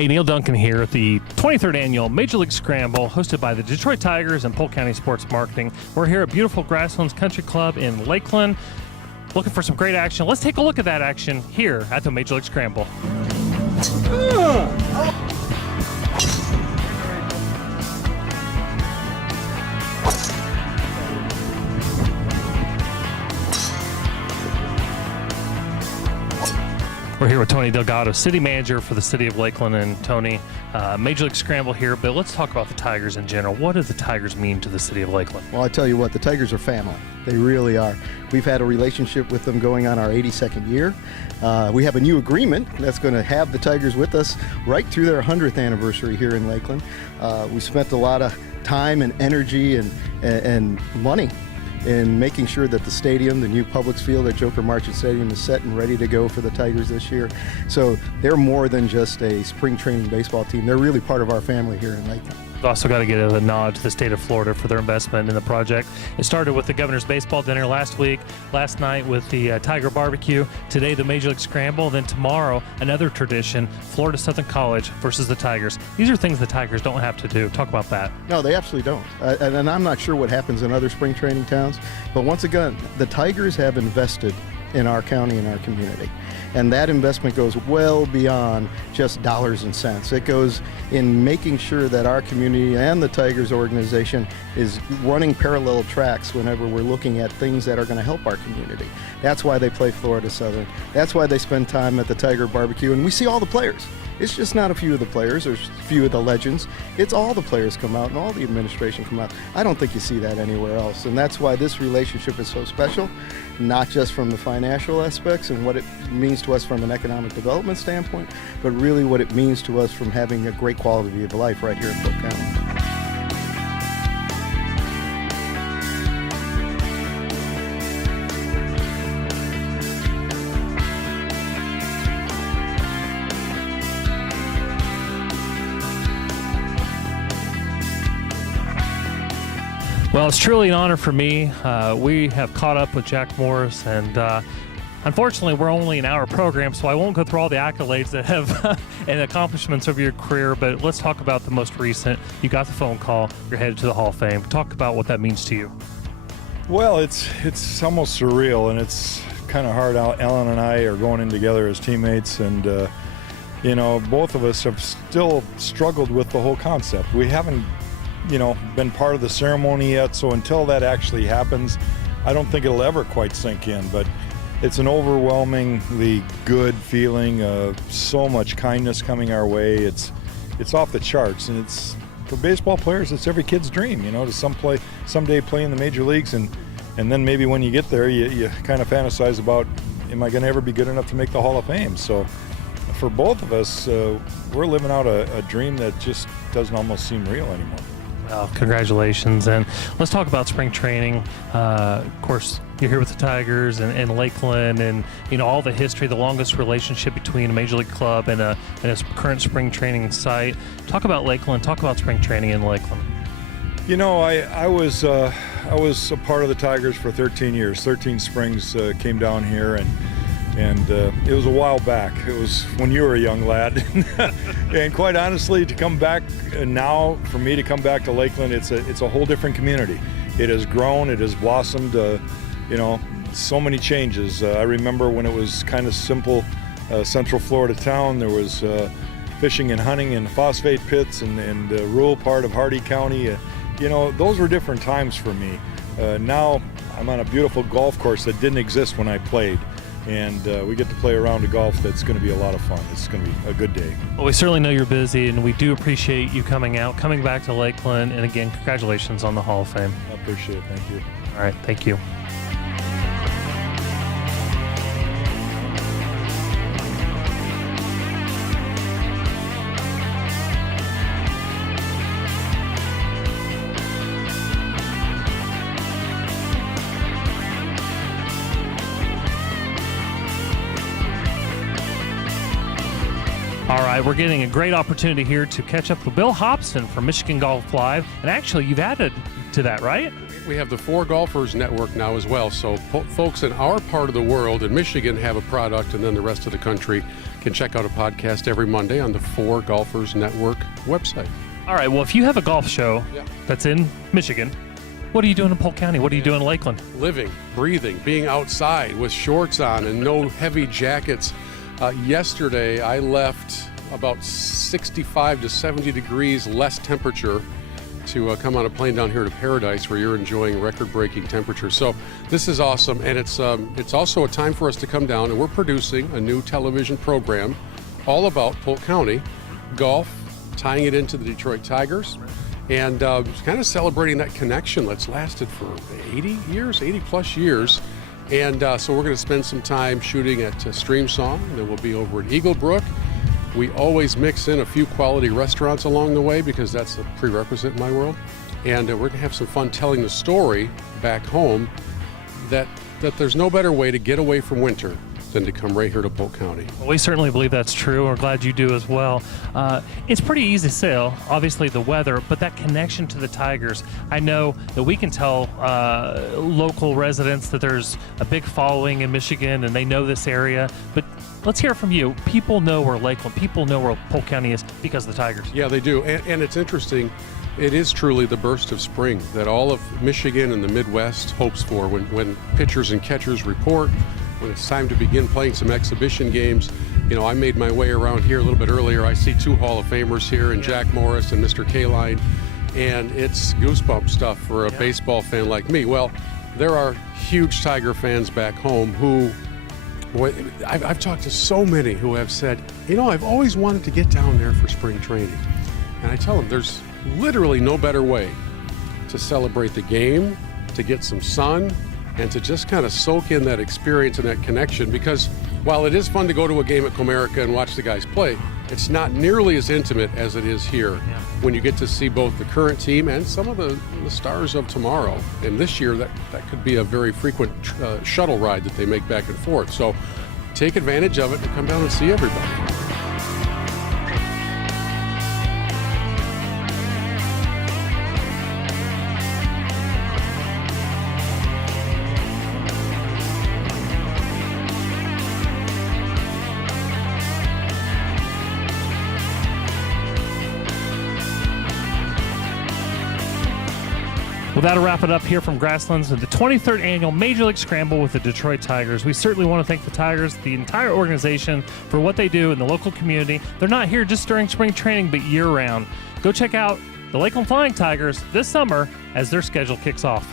Hey, Neil Duncan here at the 23rd Annual Major League Scramble, hosted by the Detroit Tigers and Polk County Sports Marketing. We're here at beautiful Grasslands Country Club in Lakeland, looking for some great action. Let's take a look at that action here at the Major League Scramble. We're here with Tony Delgado, City Manager for the City of Lakeland. And Tony, Major League Scramble here, but let's talk about the Tigers in general. What do the Tigers mean to the City of Lakeland? Well, I tell you what, the Tigers are family. They really are. We've had a relationship with them going on our 82nd year. We have a new agreement that's going to have the Tigers with us right through their 100th anniversary here in Lakeland. We spent a lot of time and energy and money in making sure that the stadium, the new Publix field at Joker Marchant Stadium, is set and ready to go for the Tigers this year. So they're more than just a spring training baseball team. They're really part of our family here in Lakeland. We've also got to give a nod to the state of Florida for their investment in the project. It started with the Governor's Baseball Dinner last week, last night with the Tiger Barbecue, today the Major League Scramble, then tomorrow another tradition, Florida Southern College versus the Tigers. These are things the Tigers don't have to do. Talk about that. No, they absolutely don't. And I'm not sure what happens in other spring training towns, but once again, the Tigers have invested in our county and our community. And that investment goes well beyond just dollars and cents. It goes in making sure that our community and the Tigers organization is running parallel tracks whenever we're looking at things that are going to help our community. That's why they play Florida Southern. That's why they spend time at the Tiger Barbecue. And we see all the players. It's just not a few of the players or a few of the legends. It's all the players come out and all the administration come out. I don't think you see that anywhere else. And that's why this relationship is so special, not just from the financial aspects and what it means to us from an economic development standpoint, but really what it means to us from having a great quality of life right here in Polk County. Well, it's truly an honor for me. We have caught up with Jack Morris, and unfortunately, we're only an hour program, so I won't go through all the accolades that have and accomplishments of your career, but let's talk about the most recent. You got the phone call. You're headed to the Hall of Fame. Talk about what that means to you. Well, it's almost surreal, and it's kind of hard. Ellen and I are going in together as teammates, and both of us have still struggled with the whole concept. We haven't been part of the ceremony yet, so until that actually happens, I don't think it'll ever quite sink in, but it's an overwhelmingly good feeling of so much kindness coming our way. It's off the charts, and it's, for baseball players, it's every kid's dream, to someday play in the major leagues, and then maybe when you get there, you kind of fantasize about, am I going to ever be good enough to make the Hall of Fame? So for both of us, we're living out a dream that just doesn't almost seem real anymore. Well, congratulations, and let's talk about spring training. Of course, you're here with the Tigers and Lakeland, and all the history, the longest relationship between a major league club and a current spring training site. Talk about Lakeland. Talk about spring training in Lakeland. I was a part of the Tigers for 13 years. 13 springs came down here, and it was a while back. It was when you were a young lad. And quite honestly, to come back now, for me to come back to Lakeland, it's a whole different community. It has grown, it has blossomed, so many changes. I remember when it was kind of simple Central Florida town. There was fishing and hunting in phosphate pits and the rural part of Hardy County. Those were different times for me. Now I'm on a beautiful golf course that didn't exist when I played. And we get to play a round of golf that's going to be a lot of fun. It's going to be a good day. Well, we certainly know you're busy, and we do appreciate you coming back to Lakeland. And again, congratulations on the Hall of Fame. I appreciate it. Thank you. All right. Thank you. All right, we're getting a great opportunity here to catch up with Bill Hobson from Michigan Golf Live. And actually, you've added to that, right? We have the 4 Golfers Network now as well. So folks in our part of the world, in Michigan, have a product, and then the rest of the country can check out a podcast every Monday on the Four Golfers Network website. All right, well, if you have a golf show Yeah. that's in Michigan, what are you doing in Polk County? What are you doing in Lakeland? Living, breathing, being outside with shorts on and no heavy jackets. Yesterday, I left about 65 to 70 degrees less temperature to come on a plane down here to Paradise, where you're enjoying record-breaking temperatures. So this is awesome, and it's also a time for us to come down, and we're producing a new television program all about Polk County golf, tying it into the Detroit Tigers, and kind of celebrating that connection that's lasted for 80 plus years. And so we're going to spend some time shooting at Streamsong, and then we'll be over at Eagle Brook. We always mix in a few quality restaurants along the way because that's a prerequisite in my world. And we're going to have some fun telling the story back home that there's no better way to get away from winter than to come right here to Polk County. Well, we certainly believe that's true. We're glad you do as well. It's pretty easy to sail, obviously the weather, but that connection to the Tigers. I know that we can tell local residents that there's a big following in Michigan and they know this area, but let's hear from you. People know where Lakeland, people know where Polk County is because of the Tigers. Yeah, they do. And it's interesting. It is truly the burst of spring that all of Michigan and the Midwest hopes for when pitchers and catchers report, when it's time to begin playing some exhibition games. You know, I made my way around here a little bit earlier. I see two Hall of Famers here, and Jack Morris and Mr. Kaline, and it's goosebump stuff for a baseball fan like me. Well, there are huge Tiger fans back home who, I've talked to so many who have said, you know, I've always wanted to get down there for spring training. And I tell them there's literally no better way to celebrate the game, to get some sun, and to just kind of soak in that experience and that connection, because while it is fun to go to a game at Comerica and watch the guys play, it's not nearly as intimate as it is here when you get to see both the current team and some of the stars of tomorrow. And this year, that could be a very frequent shuttle ride that they make back and forth. So take advantage of it and come down and see everybody. Well, that'll wrap it up here from Grasslands and the 23rd annual Major League Scramble with the Detroit Tigers. We certainly want to thank the Tigers, the entire organization, for what they do in the local community. They're not here just during spring training, but year-round. Go check out the Lakeland Flying Tigers this summer as their schedule kicks off.